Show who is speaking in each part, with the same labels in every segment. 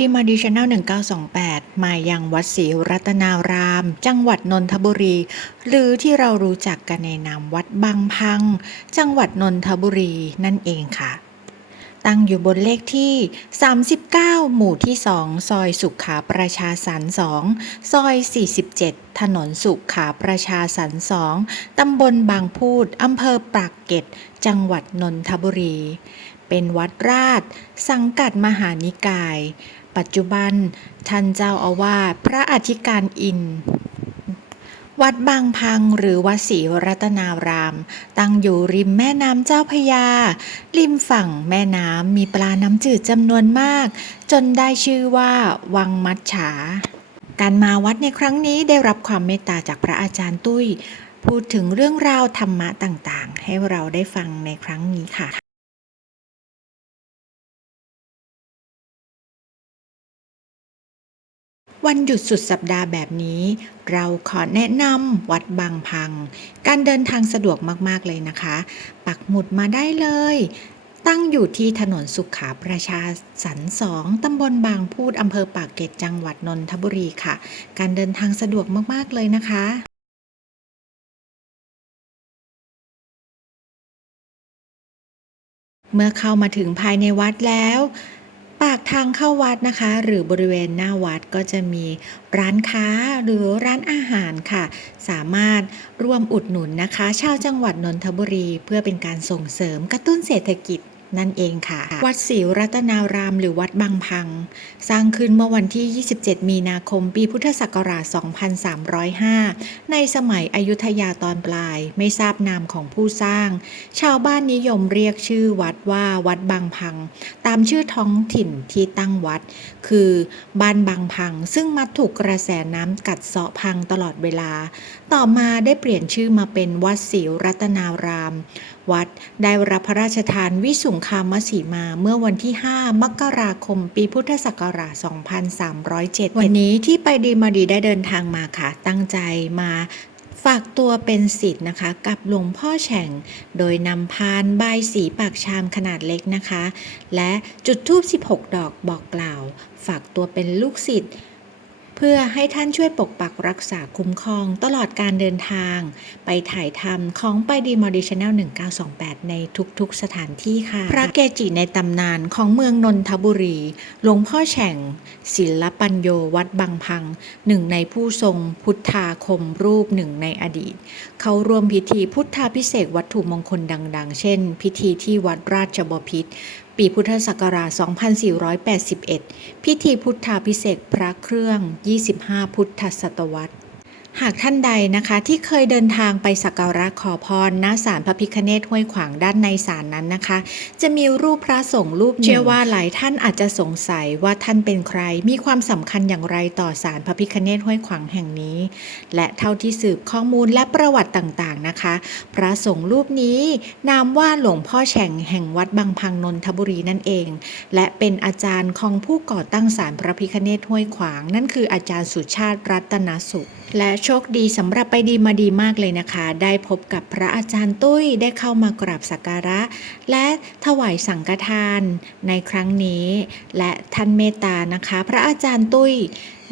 Speaker 1: ดีมาดีชแนล1928 มายังวัดศรีรัตนาราม จังหวัดนนทบุรี หรือที่เรารู้จักกันในนามวัดบางพัง จังหวัดนนทบุรีนั่นเองค่ะ ตั้งอยู่บนเลขที่ 39 หมู่ที่ 2 ซอยสุขาประชาสรรค์2ซอย 47 ถนนสุขาประชาสรรค์2ตำบลบางพูดอำเภอปากเกร็ด จังหวัดนนทบุรี เป็นวัดราช สังกัดมหานิกาย ปัจจุบันท่านเจ้าอาวาสพระอธิการอินวัดบางพังหรือวัดศรีรัตนาราม ตั้งอยู่ริมแม่น้ำเจ้าพยา ริมฝั่งแม่น้ำมีปลาน้ำจืดจำนวนมาก จนได้ชื่อว่า วังมัดฉา การมาวัดในครั้งนี้ได้รับความเมตตาจากพระอาจารย์ตุ้ย พูดถึงเรื่องราวธรรมะต่างๆ ให้เราได้ฟังในครั้งนี้ค่ะ วันหยุดสุดสัปดาห์แบบนี้ เราขอแนะนำวัดบางพัง การเดินทางสะดวกมาก ๆ เลยนะคะ ปักหมุดมาได้เลย ตั้งอยู่ที่ถนนสุขาประชาสรรค์สองตำบลบางพูดอำเภอปากเกร็ดจังหวัดนนทบุรีค่ะ การเดินทางสะดวกมาก ๆ เลยนะคะเมื่อเข้ามาถึงภายในวัดแล้ว ปากทางเข้าวัดนะคะ หรือบริเวณหน้าวัดก็จะมีร้านค้าหรือร้านอาหารค่ะ สามารถร่วมอุดหนุนนะคะ ชาวจังหวัดนนทบุรี เพื่อเป็นการส่งเสริมกระตุ้นเศรษฐกิจ นั่นเองค่ะ วัดศรีรัตนารามหรือวัดบางพัง สร้างขึ้นเมื่อวันที่ 27 มีนาคม ปีพุทธศักราช 2305 ในสมัยอยุธยาตอนปลาย ไม่ทราบนามของผู้สร้าง ชาวบ้านนิยมเรียกชื่อวัดว่าวัดบางพัง ตามชื่อท้องถิ่นที่ตั้งวัด คือบ้านบางพัง ซึ่งมักถูกกระแสน้ำกัดเซาะพังตลอดเวลา ต่อมาได้เปลี่ยนชื่อมาเป็นวัดศรีรัตนาราม วัดได้รับพระราชทานวิสุงคามสีมาเมื่อวันที่ 5 มกราคม ปีพุทธศักราช 2307 วันนี้ที่ไปดีมาดีได้เดินทางมาค่ะ ตั้งใจมาฝากตัวเป็นศิษย์นะคะ กับหลวงพ่อแฉ่ง โดยนำพานใบสีปากชามขนาดเล็กนะคะ และจุดธูป16 ดอกบอกกล่าว ฝากตัวเป็นลูกศิษย์ เพื่อให้ท่านช่วยปกปักรักษาคุ้มครองตลอดการเดินทาง ไปถ่ายทำของไปดีมอดิชแนล1928 ในทุกๆสถานที่ค่ะ พระเกจิในตำนานของเมืองนนทบุรี หลวงพ่อแฉ่ง ศิลปัญโยวัดบางพัง หนึ่งในผู้ทรงพุทธาคมรูปหนึ่งในอดีต เขาร่วมพิธีพุทธาพิเศษวัตถุมงคลดัง ๆ เช่น พิธีที่วัดราชบพิตร ปีพุทธศักราช 2481 พิธีพุทธาพิเศษพระเครื่อง 25 พุทธศตวรรษ หากท่านใดนะคะที่เคยเดินทางไปสักการะขอพรณศาลพระพิคเนตห้วยขวางด้านในศาลนั้นนะคะ จะมีรูปพระสงฆ์รูปเชื่อว่าหลายท่านอาจจะสงสัยว่าท่านเป็นใคร มีความสำคัญอย่างไรต่อศาลพระพิคเนตห้วยขวางแห่งนี้ และเท่าที่สืบข้อมูลและประวัติต่างๆนะคะ พระสงฆ์รูปนี้นามว่าหลวงพ่อแฉ่งแห่งวัดบางพังนนทบุรีนั่นเอง และเป็นอาจารย์ของผู้ก่อตั้งศาลพระพิคเนตห้วยขวาง นั่นคืออาจารย์สุชาติรัตนสุข และโชคดีสำหรับไปดีมาดีมากเลยนะคะ ได้พบกับพระอาจารย์ตุ้ยได้เข้ามากราบสักการะ และถวายสังฆทานในครั้งนี้ และท่านเมตตานะคะ พระอาจารย์ตุ้ย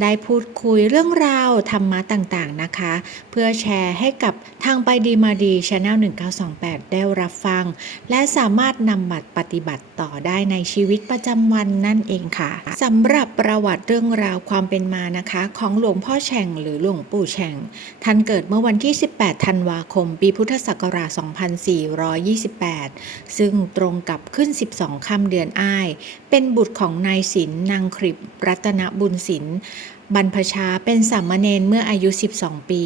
Speaker 1: ได้พูดคุยเรื่องราวธรรมะต่างๆนะคะ เพื่อแชร์ให้กับทางไปดีมาดีช anel 1928 ได้รับฟัง และสามารถนำบัตรปฏิบัติต่อได้ในชีวิตประจำวันนั่นเองค่ะสำหรับประวัติเรื่องราวความเป็นมานะคะ ของหลวงพ่อแฉ่งหรือหลวงปู่แฉ่งท่านเกิดเมื่อวันที่ 18 ธันวาคม ปีพุทธศักราช 2428 ซึ่งตรงกับขึ้น 12 ค่ำเดือนอ้าย เป็นบุตรของนายศิลนางคริบรัตนบุญศิล บรรพชาเป็นสามเณรเมื่ออายุ 12 ปี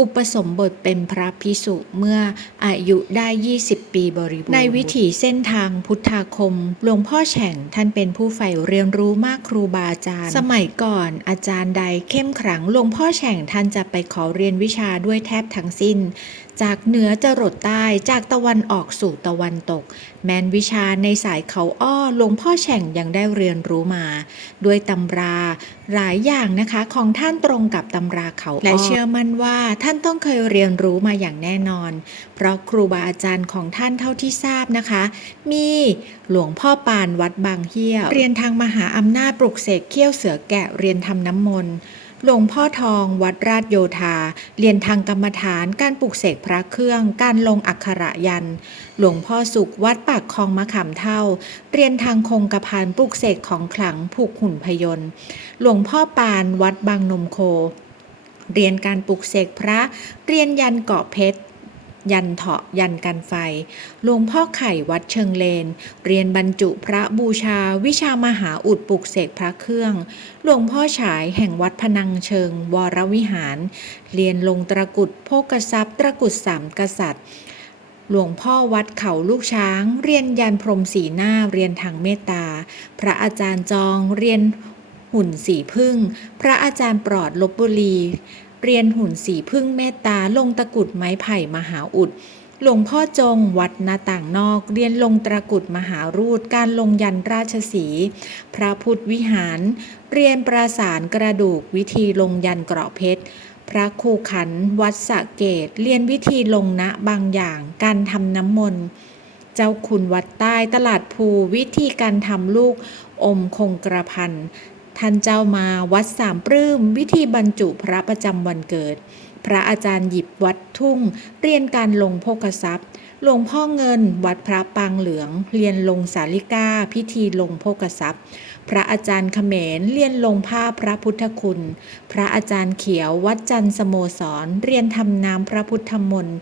Speaker 1: อุปสมบทเป็นพระพิสุเมื่ออายุได้ 20 ปีบริบูรณ์ ในวิถีเส้นทางพุทธาคม หลวงพ่อแฉ่งท่านเป็นผู้ใฝ่เรียนรู้มากครูบาอาจารย์ สมัยก่อนอาจารย์ใดเข้มขลังหลวงพ่อแฉ่งท่านจะไปขอเรียนวิชาด้วยแทบทั้งสิ้น จากเหนือจรดใต้จากตะวันออกสู่ตะวันตก แม้นวิชาในสายเขาอ้อหลวงพ่อแฉ่งยังได้เรียนรู้มา ด้วยตำราหลายอย่างนะคะของท่านตรงกับตำราเขาอ้อและเชื่อมั่นว่าท่านานต้องเคยเรียนรู้มาอย่างแน่นอน เพราะครูบาอาจารย์ของท่านเท่าที่ทราบนะคะ มีหลวงพ่อปานวัดบางเฮียเรียนทางมหาอำนาจปลุกเสกเขี้ยวเสือแกะเรียนทำน้ำมนต์หลวงพ่อทอง วัดราชโยธา เรียนทางกรรมฐาน การปลูกเสกพระเครื่อง การลงอักขระยัน หลวงพ่อสุข วัดปากคลองมะขามเท่า เรียนทางคงกระพันปลูกเสกของขลังผูกหุ่นพยนต์ หลวงพ่อปาน วัดบางนมโค เรียนการปลูกเสกพระ เรียนยันเกาะเพชร ยันเถาะยันกันไฟ หลวงพ่อไข่วัดเชิงเลน เรียนบรรจุพระบูชา วิชามหาอุดปลุกเสกพระเครื่อง หลวงพ่อฉายแห่งวัดพนังเชิง วรวิหาร เรียนลงตระกุดโภกทรัพย์ตระกุดสามกษัตริย์หลวงพ่อวัดเขาลูกช้าง เรียนยันพรมสีหน้าเรียนทางเมตตา พระอาจารย์จองเรียน หุ่นสีพึ่ง พระอาจารย์ปลอดลบบุรี เรียนหุ่นสีพึ่งเมตตาลงตะกุดไม้ไผ่มหาอุด หลวงพ่อจงวัดหนาต่างนอก เรียนลงตะกุดมหารูดการลงยันราชสี พระพุทธวิหาร เรียนประสานกระดูกวิธีลงยันเกราะเพชรพระครูขัน วัดสะเกต เรียนวิธีลงณบางอย่าง การทำน้ำมนต์ เจ้าคุณวัดใต้ตลาดภูวิธีการทำลูกอมคงกระพัน ท่านเจ้ามาวัดสามปลื้ม วิธีบรรจุพระประจำวันเกิด พระอาจารย์หยิบวัดทุ่ง เรียนการลงโภกทรัพย์ หลวงพ่อเงิน วัดพระปางเหลือง เรียนลงสาลิกา พิธีลงโภกทรัพย์ พระอาจารย์เขมรเรียนลงผ้าพระพุทธคุณ พระอาจารย์เขียววัดจันทร์สโมสร เรียนทำน้ำพระพุทธมนต์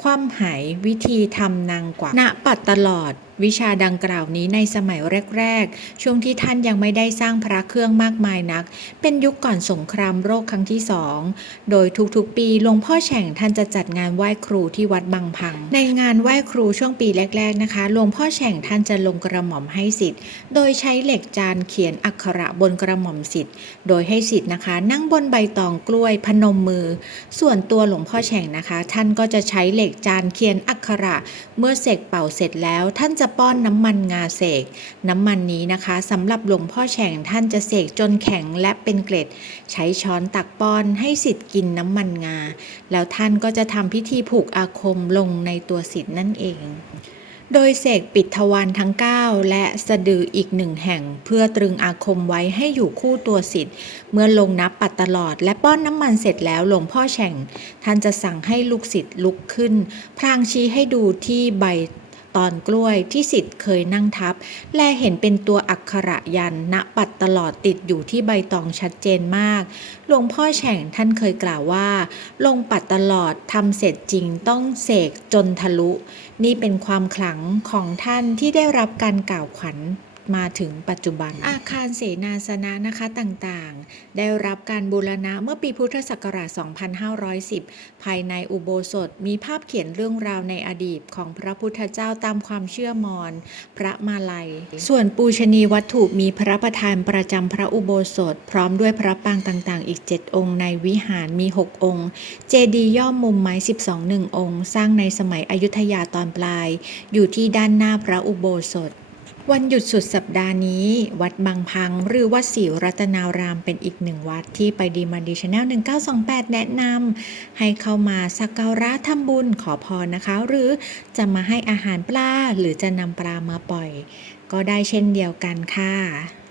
Speaker 1: คว่ำหายวิธีทำนางกวักณปัดตลอด วิชาดังกล่าวนี้ในสมัยแรก ๆ ช่วงที่ท่านยังไม่ได้สร้างพระเครื่องมากมายนัก เป็นยุคก่อนสงครามโรคครั้งที่สอง โดยทุกๆปีหลวงพ่อแฉ่งท่านจะจัดงานไหว้ครูที่วัดบางพัง ในงานไหว้ครูช่วงปีแรก ๆนะคะหลวงพ่อแฉ่งท่านจะลงกระหม่อมให้สิทธิ์ โดยใช้เหล็กจานเขียนอักขระบนกระหม่อมสิทธิ์ โดยให้สิทธิ์นะคะ นั่งบนใบตองกล้วยพนมมือ ส่วนตัวหลวงพ่อแฉ่งนะคะ ท่านก็จะใช้เหล็กจานเขียนอักขระ เมื่อเสกเป่าเสร็จแล้วท่านจะป้อนน้ำมันงาเสก น้ำมันนี้นะคะสำหรับหลวงพ่อแฉ่งท่านจะเสกจนแข็งและเป็นเกล็ด ใช้ช้อนตักป้อนให้สิทธิ์กินน้ำมันงา แล้วท่านก็จะทำพิธีผูกอาคมลงในตัวสิทธิ์นั่นเองโดยเสกปิดทวารทั้ง 9 และสะดืออีกหนึ่งแห่ง เพื่อตรึงอาคมไว้ให้อยู่คู่ตัวสิทธิ์ เมื่อลงนับปัดตลอด และป้อนน้ำมันเสร็จแล้วหลวงพ่อแฉ่ง ท่านจะสั่งให้ลูกศิษย์ลุกขึ้นพลางชี้ให้ดูที่ใบ ตอนกล้วยที่สิทธิ์เคยนั่งทับ และเห็นเป็นตัวอักขระยันณปัดตลอดติดอยู่ที่ใบตองชัดเจนมาก หลวงพ่อแฉ่งท่านเคยกล่าวว่า ลงปัดตลอดทำเสร็จจริงต้องเสกจนทะลุ นี่เป็นความขลังของท่านที่ได้รับการกล่าวขวัญ มาถึงปัจจุบัน อาคารเสนาสนะนะคะต่างๆ ได้รับการบูรณะเมื่อปีพุทธศักราช 2510 ภายในอุโบสถมีภาพเขียนเรื่องราวในอดีตของพระพุทธเจ้าตามความเชื่อมอญพระมาลัย ส่วนปูชนีวัตถุมีพระประธานประจำพระอุโบสถ พร้อมด้วยพระปางต่างๆ อีก 7 องค์ ในวิหารมี 6 องค์ เจดีย์ย่อมมุมไม้ 12หนึ่งองค์ สร้างในสมัยอยุธยาตอนปลาย อยู่ที่ด้านหน้าพระอุโบสถ วันหยุดสุดสัปดาห์นี้ วัดบางพัง หรือวัดศรีรัตนารามเป็นอีกหนึ่งวัดที่ไปดีมันดีชแนล1928 แนะนำให้เข้ามาสักการะทำบุญขอพรนะคะ หรือจะมาให้อาหารปลาหรือจะนำปลามาปล่อย ก็ได้เช่นเดียวกันค่ะ